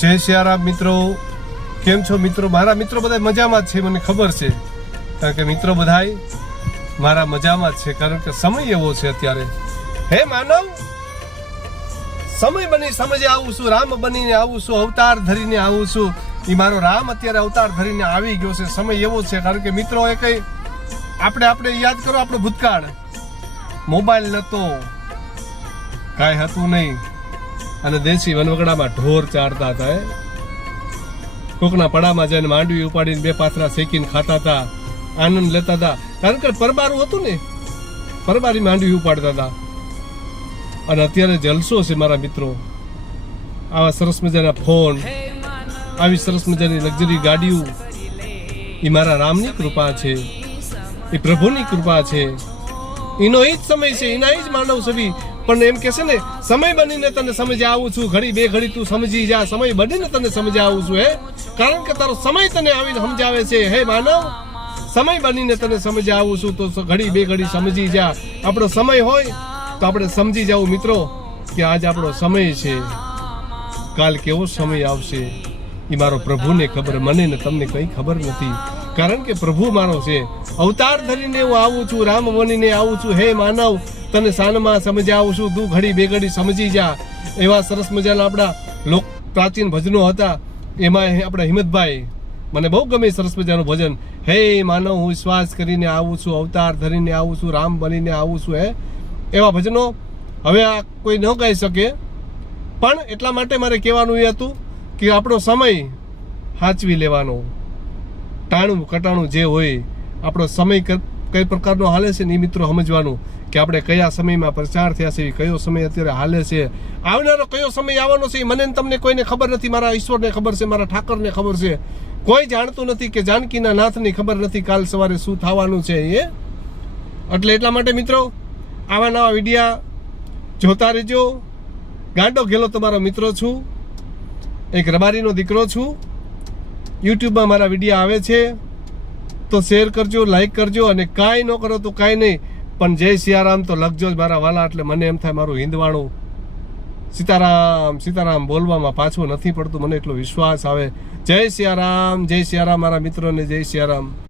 જય સિયારામ મિત્રો, કેમ છો મિત્રો? મારા મિત્રો બધા મજામાં જ છે, મને ખબર છે, કારણ કે મિત્રો બધાય મારા મજામાં જ છે, કારણ કે સમય એવો છે અત્યારે. હે માનવ, સમય બની સમજે આવું છું, રામ બનીને આવું છું, અવતાર ધરીને આવું છું. એ મારો રામ અત્યારે અવતાર ધરીને આવી ગયો છે. સમય એવો છે, કારણ કે મિત્રો એ કઈ આપણે યાદ કરો આપણો ભૂતકાળ. મોબાઈલ નહોતો, કાંઈ હતું નહીં, અને દેશી વનવગડામાં ઢોર ચારતા હતા. કોકના પડામાં જઈને માંડવી ઉપાડીને બે પાથરા શેકીને ખાતા હતા, આનંદ લેતા હતા, કારણ કે પરબારું હતું ને, પરબારી માંડવી ઉપાડતા હતા. અને અત્યારે જલસો છે મારા મિત્રો. આવા સરસ મજાના ફોન, આવી સરસ મજાની લક્ઝરી ગાડીઓ, એ મારા રામની કૃપા છે, એ પ્રભુની કૃપા છે. એનો એ જ સમય છે, એના એ જ માનવ છબી. પણ એમ કે છે ને, સમય બનીને તને સમજ આવું છું, ઘડી બે ઘડી તું સમજી જા. સમય બનીને તને સમજ આવું છું, કારણ કે તારો સમય તને આવીને સમજાવે છે. હે માનવ, સમય બનીને તને સમજ આવું છું, તો ઘડી બે ઘડી સમજી જા. આપણો સમય હોય તો આપણે સમજી જાવું મિત્રો, કે આજ આપણો સમય છે, કાલ કેવો સમય આવશે એ મારો પ્રભુને ખબર, મને ને તમને કઈ ખબર નથી. કારણ કે પ્રભુ મારો છે, અવતાર ધરીને હું આવું છું, રામ બનીને આવું છું. હે માનવ, તને સાનમાં સમજાવું છું, તું ઘડી બે ઘડી સમજી જા. એવા સરસ મજાના આપણા લોક પ્રાચીન ભજનો હતા. એમાં આપણા હિંમતભાઈ, મને બહુ ગમે સરસ મજાનું ભજન. હે માનવ, હું વિશ્વાસ કરીને આવું છું, અવતાર ધરીને આવું છું, રામ બનીને આવું છું. એવા ભજનો હવે આ કોઈ ન ગાઈ શકે, પણ એટલા માટે મારે કહેવાનું એ હતું કે આપણો સમય સાચવી લેવાનો. ટાણું કટાણું જે હોય, આપણો સમય કઈ પ્રકારનો હાલે છે ને એ મિત્રો સમજવાનું, કે આપણે કયા સમયમાં પ્રચાર થયા છે, કયો સમય અત્યારે હાલે છે, આવનારો કયો સમય આવવાનો છે મને તમને કોઈને ખબર નથી. મારા ઈશ્વરને ખબર છે, મારા ઠાકરને ખબર છે. કોઈ જાણતું નથી, કે જાનકીના નાથની ખબર નથી કાલ સવારે શું થવાનું છે. એટલે એટલા માટે મિત્રો આવા નવા વિડીયા જોતા રહેજો. ગાંડો ઘેલો તમારો મિત્ર છું, એક રબારીનો દીકરો છું. યુટ્યુબમાં મારા વિડીયા આવે છે તો શેર કરજો, લાઈક કરજો, અને કાંઈ ન કરો તો કાંઈ નહીં, પણ જય સિયારામ તો લખજો જ મારા વાલા. એટલે મને એમ થાય મારું હિંદવાણું સીતારામ સીતારામ બોલવામાં પાછું નથી પડતું, મને એટલો વિશ્વાસ આવે. જય સિયારામ, જય સિયારામ મારા મિત્રોને, જય સિયારામ.